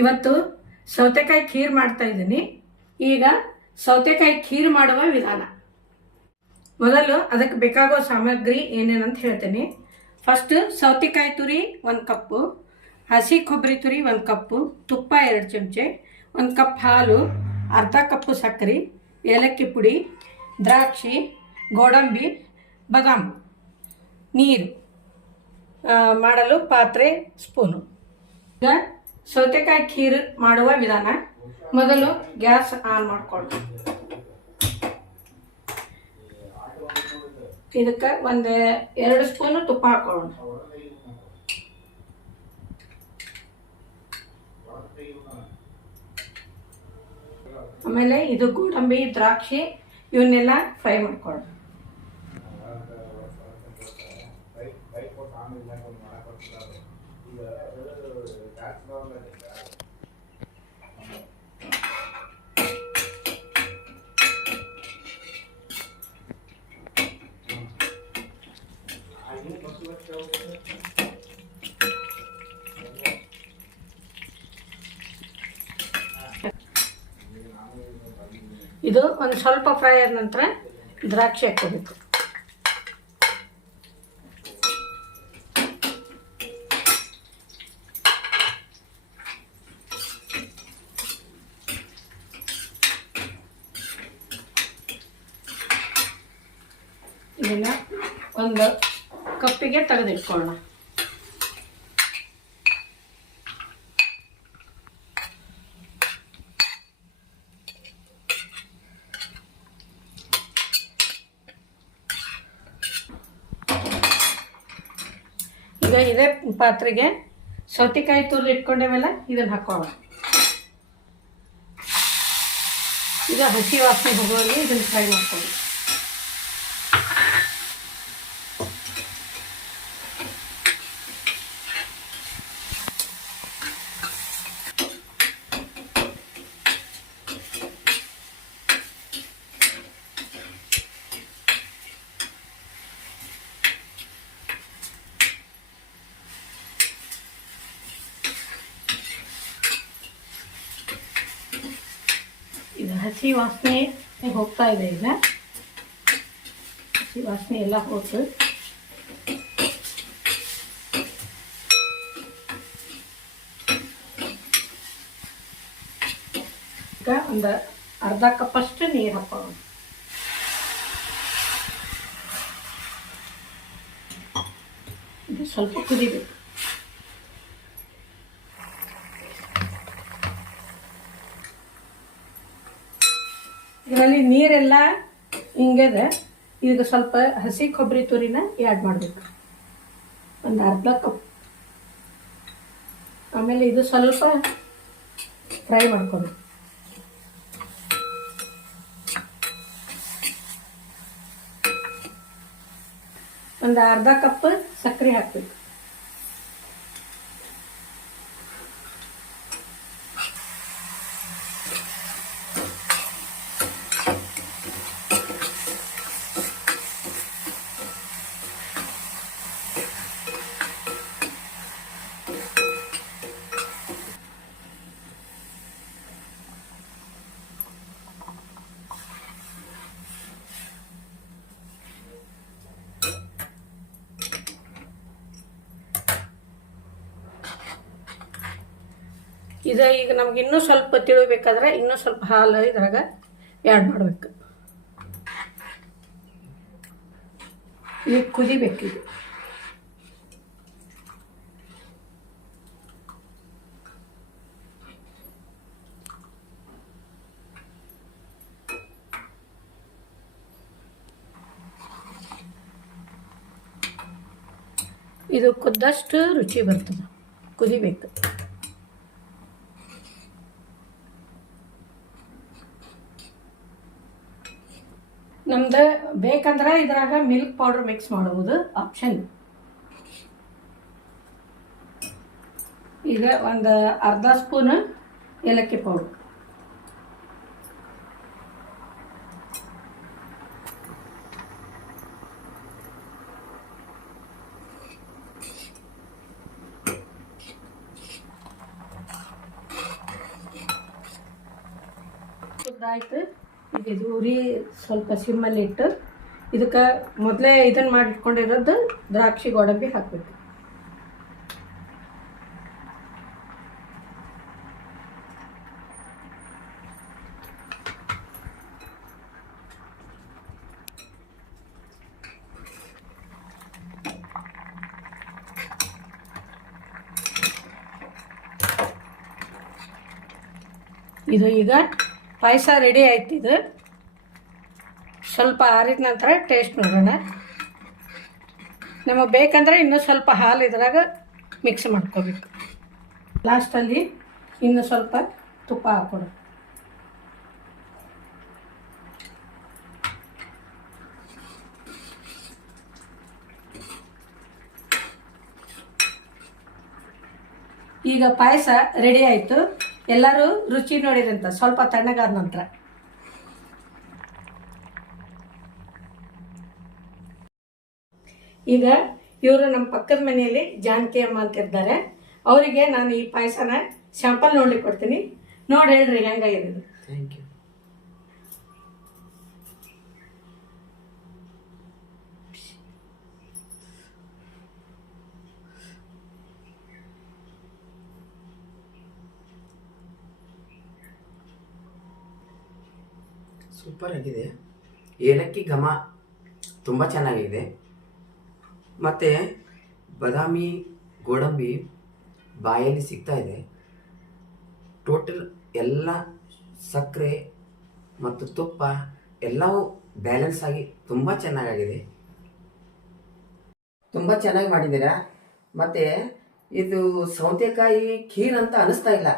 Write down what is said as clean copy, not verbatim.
ಇವತ್ತು ಸೌತೆಕಾಯಿ ಖೀರ್ ಮಾಡ್ತಾ ಇದ್ದೀನಿ. ಈಗ ಸೌತೆಕಾಯಿ ಖೀರ್ ಮಾಡುವ ವಿಧಾನ. ಮೊದಲು ಅದಕ್ಕೆ ಬೇಕಾಗೋ ಸಾಮಗ್ರಿ ಏನೇನಂತ ಹೇಳ್ತೇನೆ. ಫಸ್ಟ್ ಸೌತೆಕಾಯಿ ತುರಿ 1 ಕಪ್ಪು, ಹಸಿ ಕೊಬ್ಬರಿ ತುರಿ 1 ಕಪ್ಪು, ತುಪ್ಪ 2 ಚಮಚೆ, 1 ಕಪ್ ಹಾಲು, ಅರ್ಧ ಕಪ್ಪು ಸಕ್ಕರೆ, ಏಲಕ್ಕಿ ಪುಡಿ, ದ್ರಾಕ್ಷಿ, ಗೋಡಂಬಿ, ಬಾದಾಮಿ, ನೀರು, ಮಾಡಲು ಪಾತ್ರೆ, ಸ್ಪೂನು. ಈಗ ಸೌತೆಕಾಯಿ ಖೀರ್ ಮಾಡುವ ವಿಧಾನ. ಮೊದಲು ಗ್ಯಾಸ್ ಆನ್ ಮಾಡ್ಕೊಳ್ಳಿ. ಇದಕ್ಕೆ 2 ಸ್ಪೂನು ತುಪ್ಪ ಹಾಕೊಳ್ಳೋಣ. ಆಮೇಲೆ ಇದು ಗೋಡಂಬಿ, ದ್ರಾಕ್ಷಿ ಇವನ್ನೆಲ್ಲ ಫ್ರೈ ಮಾಡ್ಕೊಳ್ಳೋಣ. ಇದು ಒಂದು ಸ್ವಲ್ಪ ಫ್ರೈ ಆದ ನಂತರ ದ್ರಾಕ್ಷಿ ಹಾಕೋಬೇಕು. ಇದನ್ನ ಒಂದು ಕಪ್ಪಿಗೆ ತೆಗೆದಿಟ್ಕೊಳ್ಳೋಣ. ಈಗ ಇದೇ ಪಾತ್ರೆಗೆ ಸೌತೆಕಾಯಿ ತುರಿ ಇಟ್ಕೊಂಡೇವಲ್ಲ ಇದನ್ನ ಹಾಕೋಣ. ಈಗ ಹಸಿ ವಾಸನೆ ಹೋಗುವಲ್ಲಿ ಇದನ್ನು ಫ್ರೈ ಮಾಡ್ಕೊಳ್ಳಿ. ಇದು ಹಸಿ ವಾಸನೆ ಹೋಗ್ತಾ ಇದೆ. ಈಗ ಹಸಿ ವಾಸನೆ ಎಲ್ಲ ಹೋಯ್ತು. ಈಗ ಒಂದು ಅರ್ಧ ಕಪ್ಪಷ್ಟು ನೀರು ಹಾಕೋಣ. ಇದು ಸ್ವಲ್ಪ ಕುದಿಬೇಕು. ಇದರಲ್ಲಿ ನೀರೆಲ್ಲ ಹಿಂಗದೆ. ಈಗ ಸ್ವಲ್ಪ ಹಸಿ ಕೊಬ್ಬರಿ ತುರಿನ ಆ್ಯಡ್ ಮಾಡಬೇಕು, ಒಂದು ಅರ್ಧ ಕಪ್. ಆಮೇಲೆ ಇದು ಸ್ವಲ್ಪ ಫ್ರೈ ಮಾಡ್ಕೊಬೇಕು. ಒಂದು ಅರ್ಧ ಕಪ್ ಸಕ್ಕರೆ ಹಾಕಬೇಕು. ಇದು ಈಗ ನಮ್ಗೆ ಇನ್ನೂ ಸ್ವಲ್ಪ ತಿಳಬೇಕಾದ್ರೆ ಇನ್ನೂ ಸ್ವಲ್ಪ ಹಾಲು ಇದ್ರಾಗ ಆ್ಯಡ್ ಮಾಡಬೇಕು. ಈಗ ಕುದಿಬೇಕಿದು. ಇದು ಕುದ್ದಷ್ಟು ರುಚಿ ಬರ್ತದೆ, ಕುದಿಬೇಕು. ನಮ್ದು ಬೇಕಂದ್ರೆ ಇದ್ರಾಗ ಮಿಲ್ಕ್ ಪೌಡರ್ ಮಿಕ್ಸ್ ಮಾಡಬಹುದು, ಆಪ್ಷನ್. ಈಗ ಒಂದು ಅರ್ಧ ಸ್ಪೂನ್ ಏಲಕ್ಕಿ ಪೌಡರ್, ಆಯ್ತು. ಈಗ ಇದು ಉರಿ ಸ್ವಲ್ಪ ಸಿಮ್ಮಲ್ಲಿ ಇಟ್ಟು ಇದಕ್ಕೆ ಮೊದಲೇ ಇದನ್ನು ಮಾಡಿಟ್ಕೊಂಡಿರೋದು ದ್ರಾಕ್ಷಿ ಗೋಡಂಬಿ ಹಾಕಬೇಕು. ಇದು ಈಗ ಪಾಯಸ ರೆಡಿ ಆಯ್ತು. ಇದು ಸ್ವಲ್ಪ ಆರಿದ ನಂತರ ಟೇಸ್ಟ್ ನೋಡೋಣ. ನಮಗೆ ಬೇಕಂದ್ರೆ ಇನ್ನೂ ಸ್ವಲ್ಪ ಹಾಲು ಇದ್ರಾಗ ಮಿಕ್ಸ್ ಮಾಡ್ಕೋಬೇಕು. ಲಾಸ್ಟಲ್ಲಿ ಇನ್ನೂ ಸ್ವಲ್ಪ ತುಪ್ಪ ಹಾಕೋಣ. ಈಗ ಪಾಯಸ ರೆಡಿ ಆಯಿತು. ಎಲ್ಲರೂ ರುಚಿ ನೋಡಿರಂತ ಸ್ವಲ್ಪ ತಣ್ಣಗಾದ ನಂತರ. ಈಗ ಇವರು ನಮ್ಮ ಪಕ್ಕದ ಮನೆಯಲ್ಲಿ ಜಾನಕಿ ಅಮ್ಮ ಅಂತಿದ್ದಾರೆ. ಅವರಿಗೆ ನಾನು ಈ ಪಾಯಸನ ಸ್ಯಾಂಪಲ್ ನೋಡ್ಲಿಕ್ಕೆ ಕೊಡ್ತೀನಿ. ನೋಡಿ ಹೇಳ್ರಿ ಹೆಂಗಾಗಿದೆ. Thank you. ಸೂಪರ್ ಆಗಿದೆ. ಏಲಕ್ಕಿ ಘಮ ತುಂಬ ಚೆನ್ನಾಗಿದೆ. ಮತ್ತು ಬಾದಾಮಿ ಗೋಡಂಬಿ ಬಾಯಲ್ಲಿ ಸಿಗ್ತಾ ಇದೆ. ಟೋಟಲ್ ಎಲ್ಲ ಸಕ್ಕರೆ ಮತ್ತು ತುಪ್ಪ ಎಲ್ಲವೂ ಬ್ಯಾಲೆನ್ಸ್ ಆಗಿ ತುಂಬ ಚೆನ್ನಾಗಿದೆ. ತುಂಬ ಚೆನ್ನಾಗಿ ಮಾಡಿದ್ದೀರಾ. ಮತ್ತು ಇದು ಸೌತೆಕಾಯಿ ಖೀರ್ ಅಂತ ಅನಿಸ್ತಾ ಇಲ್ಲ.